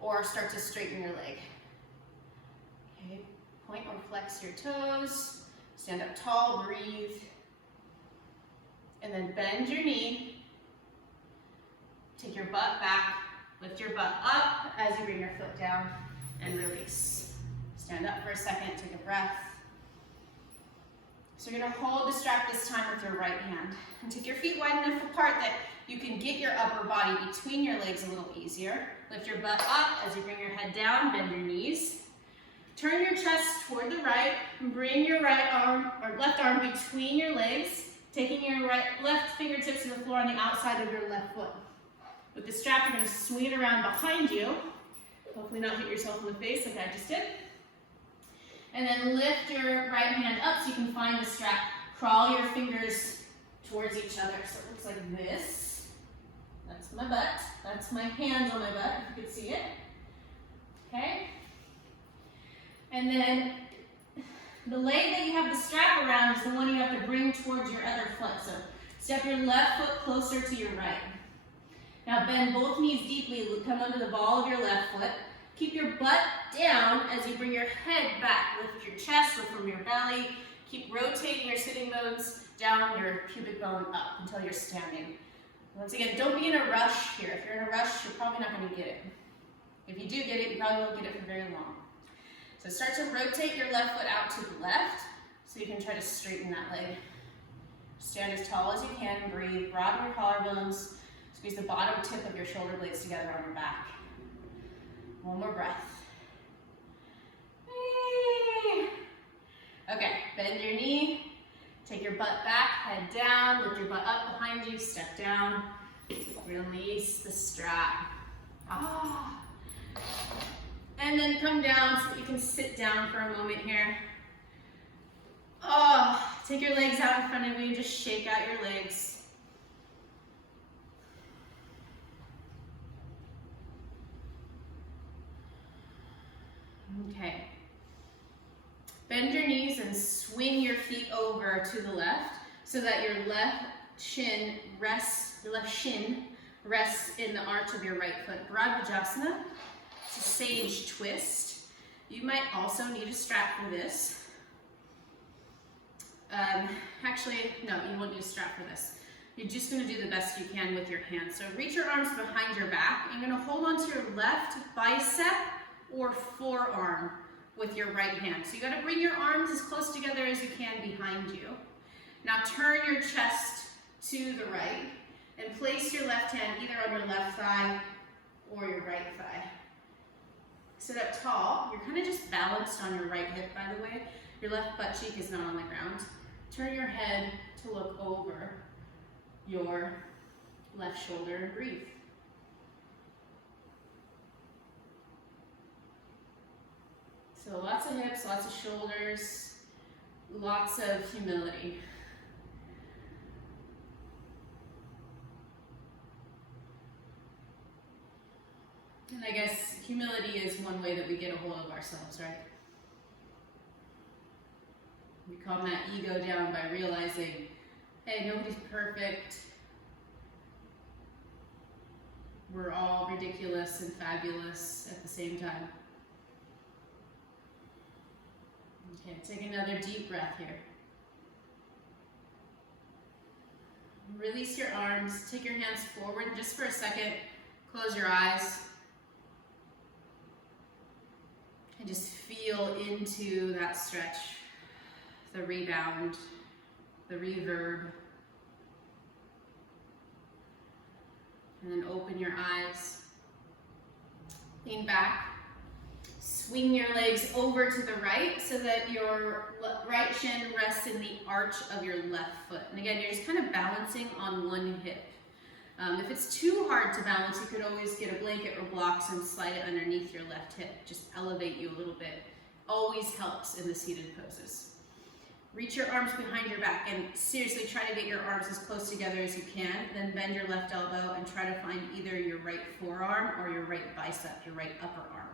or start to straighten your leg. Okay, point or flex your toes. Stand up tall, breathe. And then bend your knee. Take your butt back. Lift your butt up as you bring your foot down and release. Stand up for a second, take a breath. So you're gonna hold the strap this time with your right hand. And take your feet wide enough apart that you can get your upper body between your legs a little easier. Lift your butt up as you bring your head down, bend your knees. Turn your chest toward the right and bring your right arm or left arm between your legs, taking your left fingertips to the floor on the outside of your left foot. With the strap, you're going to swing it around behind you. Hopefully not hit yourself in the face like I just did. And then lift your right hand up so you can find the strap. Crawl your fingers towards each other. So it looks like this. That's my butt. That's my hands on my butt, if you could see it. Okay? And then the leg that you have the strap around is the one you have to bring towards your other foot. So step your left foot closer to your right. Now bend both knees deeply, come under the ball of your left foot. Keep your butt down as you bring your head back. Lift your chest, lift from your belly. Keep rotating your sitting bones down, your pubic bone up until you're standing. Once again, don't be in a rush here. If you're in a rush, you're probably not going to get it. If you do get it, you probably won't get it for very long. So start to rotate your left foot out to the left so you can try to straighten that leg. Stand as tall as you can, breathe, broaden your collarbones. Squeeze the bottom tip of your shoulder blades together on your back. One more breath. Okay, bend your knee, take your butt back, head down, lift your butt up behind you, step down, release the strap. And then come down so that you can sit down for a moment here. Take your legs out in front of you and just shake out your legs. Okay. Bend your knees and swing your feet over to the left so that your left shin rests in the arch of your right foot. Dvijasana. It's a sage twist. You might also need a strap for this. Actually, no, you won't need a strap for this. You're just going to do the best you can with your hands. So reach your arms behind your back. You're going to hold onto your left bicep or forearm with your right hand. So you got to bring your arms as close together as you can behind you. Now turn your chest to the right and place your left hand either on your left thigh or your right thigh. Sit up tall. You're kind of just balanced on your right hip, by the way. Your left butt cheek is not on the ground. Turn your head to look over your left shoulder and breathe. So lots of hips, lots of shoulders, lots of humility. And I guess humility is one way that we get a hold of ourselves, right? We calm that ego down by realizing, hey, nobody's perfect. We're all ridiculous and fabulous at the same time. Okay, take another deep breath here. Release your arms, take your hands forward just for a second. Close your eyes. And just feel feel into that stretch, the rebound, the reverb. And then open your eyes. Lean back. Swing your legs over to the right so that your right shin rests in the arch of your left foot. And again, you're just kind of balancing on one hip. If it's too hard to balance, you could always get a blanket or blocks and slide it underneath your left hip. Just elevate you a little bit. Always helps in the seated poses. Reach your arms behind your back and seriously try to get your arms as close together as you can. Then bend your left elbow and try to find either your right forearm or your right bicep, your right upper arm.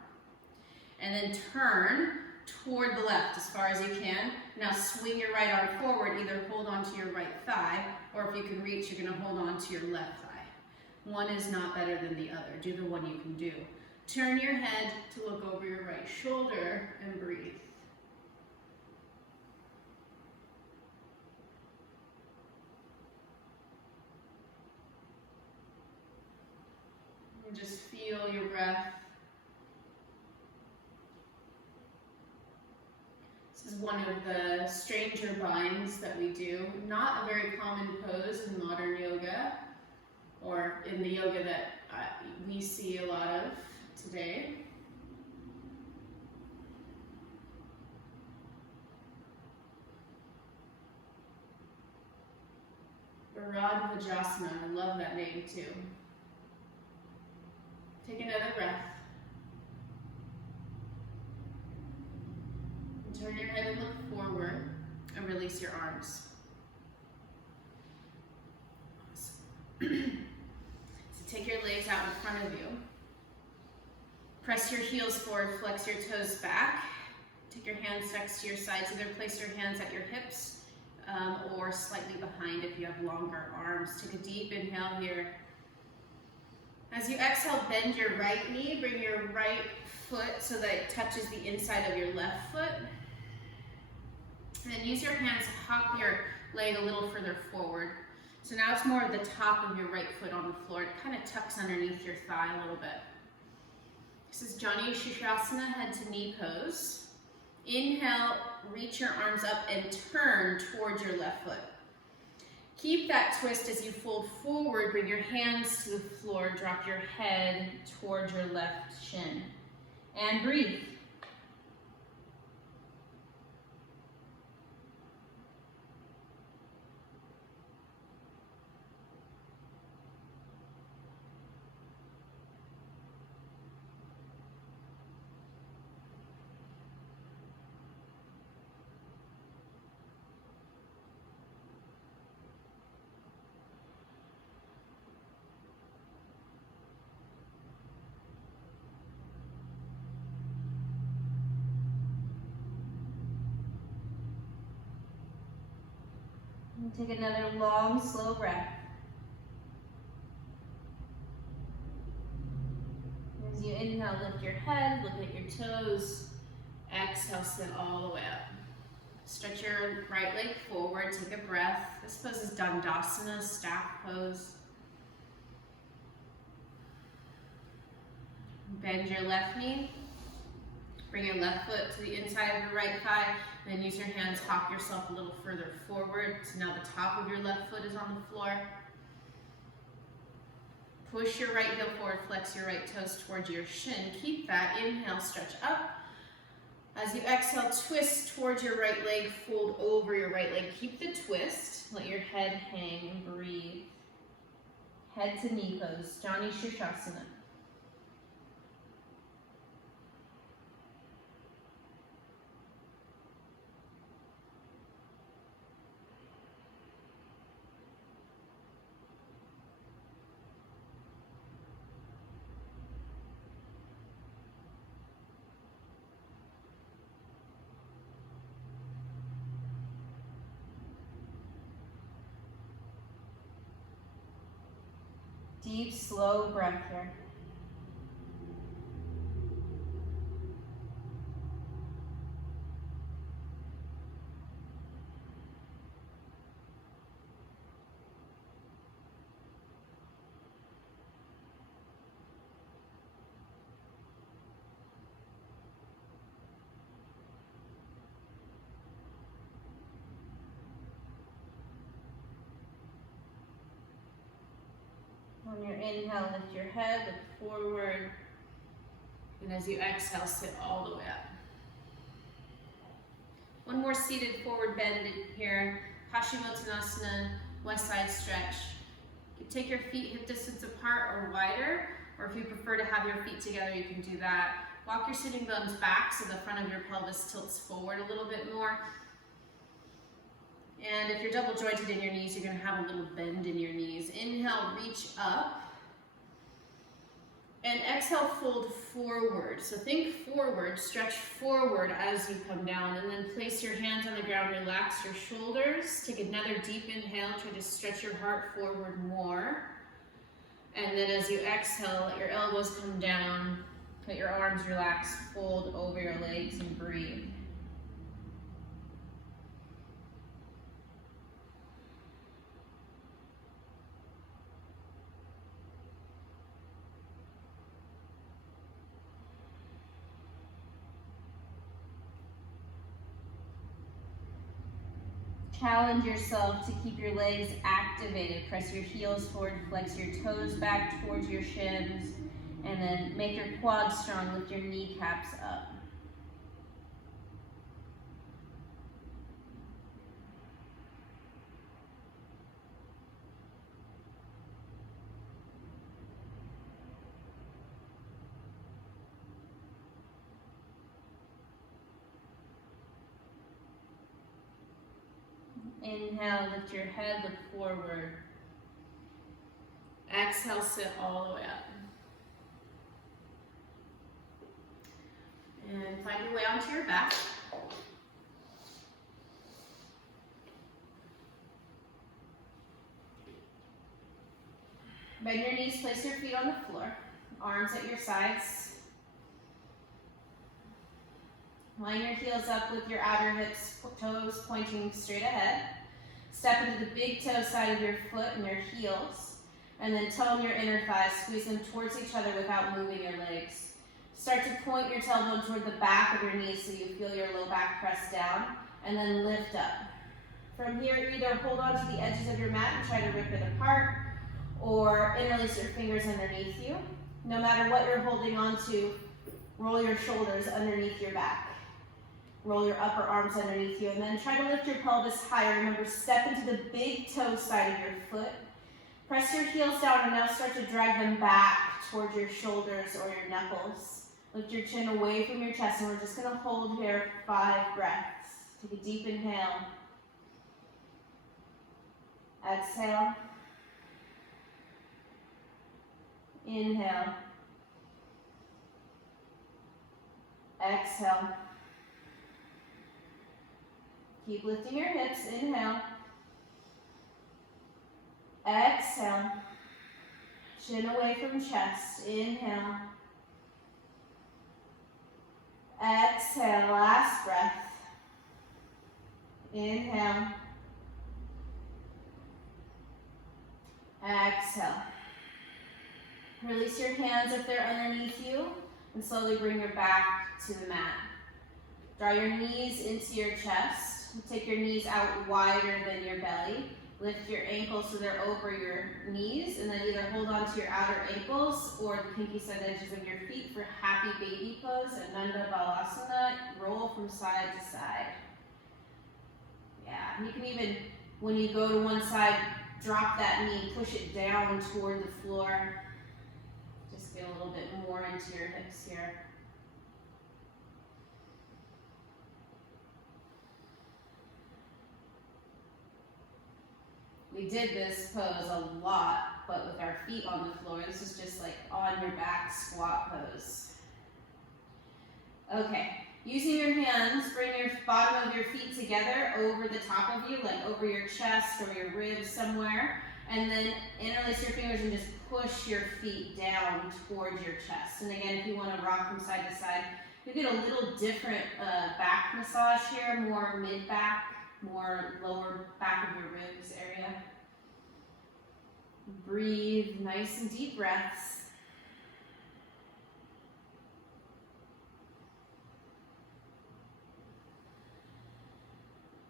And then turn toward the left as far as you can. Now swing your right arm forward, either hold on to your right thigh, or if you can reach, you're gonna hold on to your left thigh. One is not better than the other. Do the one you can do. Turn your head to look over your right shoulder and breathe. And just feel your breath. This is one of the stranger binds that we do. Not a very common pose in modern yoga, or in the yoga that we see a lot of today. Dvijasana, I love that name too. Take another breath. And turn your head and look forward and release your arms. Awesome. So take your legs out in front of you. Press your heels forward, flex your toes back. Take your hands next to your sides. Either place your hands at your hips or slightly behind if you have longer arms. Take a deep inhale here. As you exhale, bend your right knee. Bring your right foot so that it touches the inside of your left foot. And then use your hands to hop your leg a little further forward. So now it's more of the top of your right foot on the floor. It kind of tucks underneath your thigh a little bit. This is dvijasana, head to knee pose. Inhale, reach your arms up and turn towards your left foot. Keep that twist as you fold forward. Bring your hands to the floor. Drop your head towards your left shin. And breathe. And take another long, slow breath. As you inhale, lift your head, look at your toes. Exhale, sit all the way up. Stretch your right leg forward, take a breath. This pose is dvijasana, staff pose. Bend your left knee. Bring your left foot to the inside of your right thigh, and then use your hands, hop yourself a little further forward. So now the top of your left foot is on the floor. Push your right heel forward, flex your right toes towards your shin. Keep that. Inhale, stretch up. As you exhale, twist towards your right leg, fold over your right leg. Keep the twist. Let your head hang and breathe. Head to knee pose, dvijasana. Deep, slow breath here. On your inhale, lift your head, look forward. And as you exhale, sit all the way up. One more seated forward bend here. Paschimottanasana, west side stretch. You can take your feet hip distance apart or wider, or if you prefer to have your feet together, you can do that. Walk your sitting bones back so the front of your pelvis tilts forward a little bit more. And if you're double jointed in your knees, you're going to have a little bend in your knees. Inhale, reach up. And exhale, fold forward. So think forward, stretch forward as you come down, and then place your hands on the ground, relax your shoulders. Take another deep inhale, try to stretch your heart forward more. And then as you exhale, let your elbows come down, let your arms relax, fold over your legs and breathe. Challenge yourself to keep your legs activated. Press your heels forward, flex your toes back towards your shins, and then make your quads strong, lift your kneecaps up. Inhale, lift your head, look forward. Exhale, sit all the way up. And find your way onto your back. Bend your knees, place your feet on the floor. Arms at your sides. Line your heels up with your outer hips, toes pointing straight ahead. Step into the big toe side of your foot and your heels, and then tone your inner thighs. Squeeze them towards each other without moving your legs. Start to point your tailbone toward the back of your knees so you feel your low back press down, and then lift up. From here, either hold on to the edges of your mat and try to rip it apart, or interlace your fingers underneath you. No matter what you're holding on to, roll your shoulders underneath your back. Roll your upper arms underneath you, and then try to lift your pelvis higher. Remember, step into the big toe side of your foot. Press your heels down, and now start to drag them back towards your shoulders or your knuckles. Lift your chin away from your chest, and we're just going to hold here 5 breaths. Take a deep inhale. Exhale. Inhale. Exhale. Keep lifting your hips. Inhale. Exhale. Chin away from chest. Inhale. Exhale. Last breath. Inhale. Exhale. Release your hands if they're underneath you, and slowly bring your back to the mat. Draw your knees into your chest. Take your knees out wider than your belly. Lift your ankles so they're over your knees, and then either hold on to your outer ankles or the pinky side edges of your feet for happy baby pose and Nanda Balasana. Roll from side to side. Yeah, and you can even, when you go to one side, drop that knee, push it down toward the floor. Just get a little bit more into your hips here. We did this pose a lot, but with our feet on the floor. This is just like on your back squat pose. Okay, using your hands, bring your bottom of your feet together over the top of you, like over your chest or your ribs somewhere, and then interlace your fingers and just push your feet down towards your chest. And again, if you want to rock from side to side, you get a little different back massage here, more mid-back, more lower back of your ribs area. Breathe nice and deep breaths.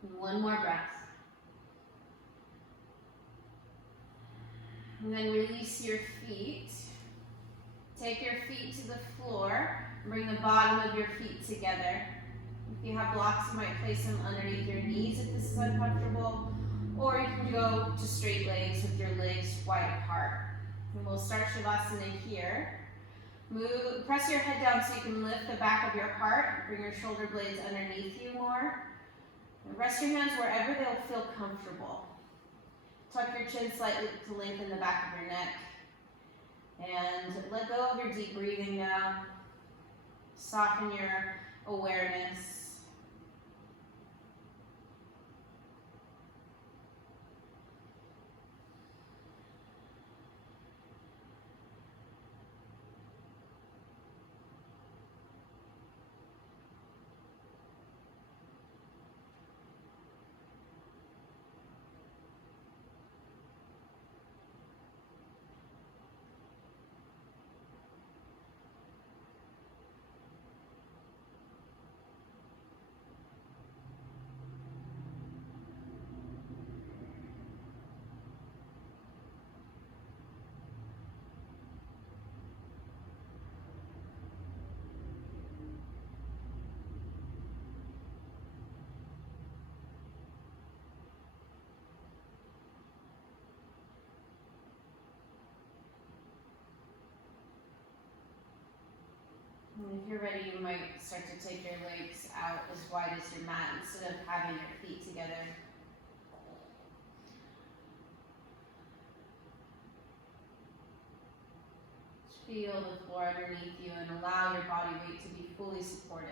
And one more breath. And then release your feet. Take your feet to the floor. Bring the bottom of your feet together. If you have blocks, you might place them underneath your knees if this is uncomfortable. Or you can go to straight legs with your legs wide apart. And we'll start Shavasana here. Press your head down so you can lift the back of your heart. Bring your shoulder blades underneath you more. And rest your hands wherever they'll feel comfortable. Tuck your chin slightly to lengthen the back of your neck. And let go of your deep breathing now. Soften your awareness. And if you're ready, you might start to take your legs out as wide as your mat instead of having your feet together. Just feel the floor underneath you and allow your body weight to be fully supported.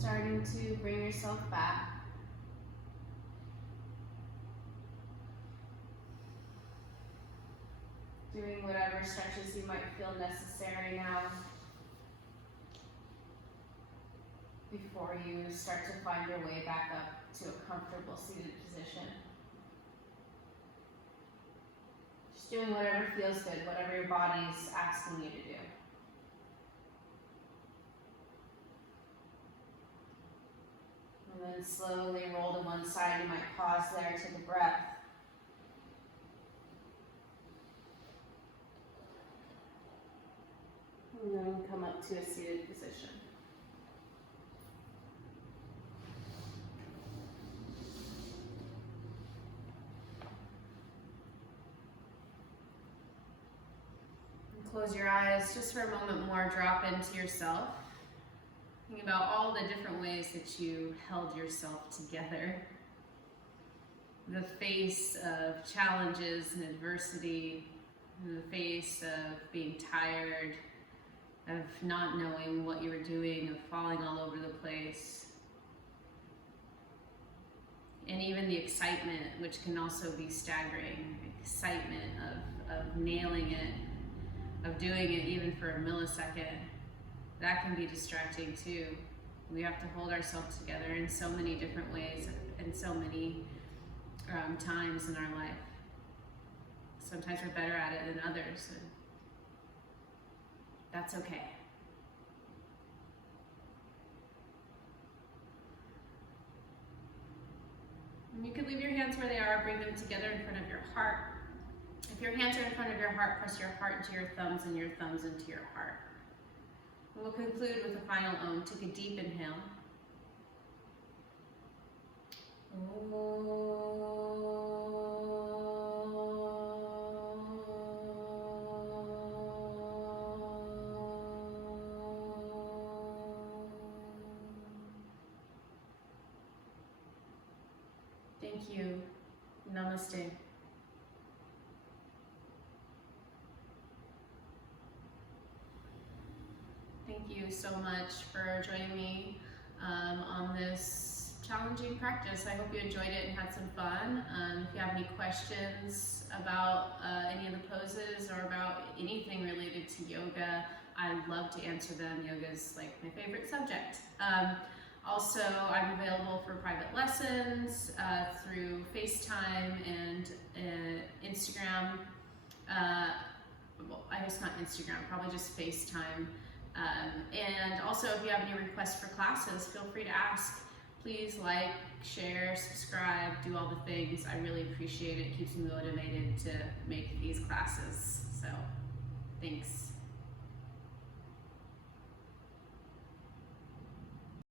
Starting to bring yourself back. Doing whatever stretches you might feel necessary now before you start to find your way back up to a comfortable seated position. Just doing whatever feels good, whatever your body's asking you to do. And then slowly roll to one side. You might pause there, take a breath. And then come up to a seated position. And close your eyes just for a moment more. Drop into yourself. Think about all the different ways that you held yourself together. The face of challenges and adversity, in the face of being tired, of not knowing what you were doing, of falling all over the place. And even the excitement, which can also be staggering, excitement of nailing it, of doing it even for a millisecond. That can be distracting too. We have to hold ourselves together in so many different ways and so many times in our life. Sometimes we're better at it than others, and that's okay. And you can leave your hands where they are, bring them together in front of your heart. If your hands are in front of your heart, press your heart into your thumbs and your thumbs into your heart. And we'll conclude with a final Om. Take a deep inhale. Thank you. Namaste. Thank you so much for joining me on this challenging practice. I hope you enjoyed it and had some fun. If you have any questions about any of the poses or about anything related to yoga, I'd love to answer them. Yoga is like my favorite subject. Also, I'm available for private lessons through FaceTime and Instagram. Well, I guess not Instagram, probably just FaceTime. And also, if you have any requests for classes, feel free to ask. Please like, share, subscribe, do all the things. I really appreciate it. It keeps me motivated to make these classes.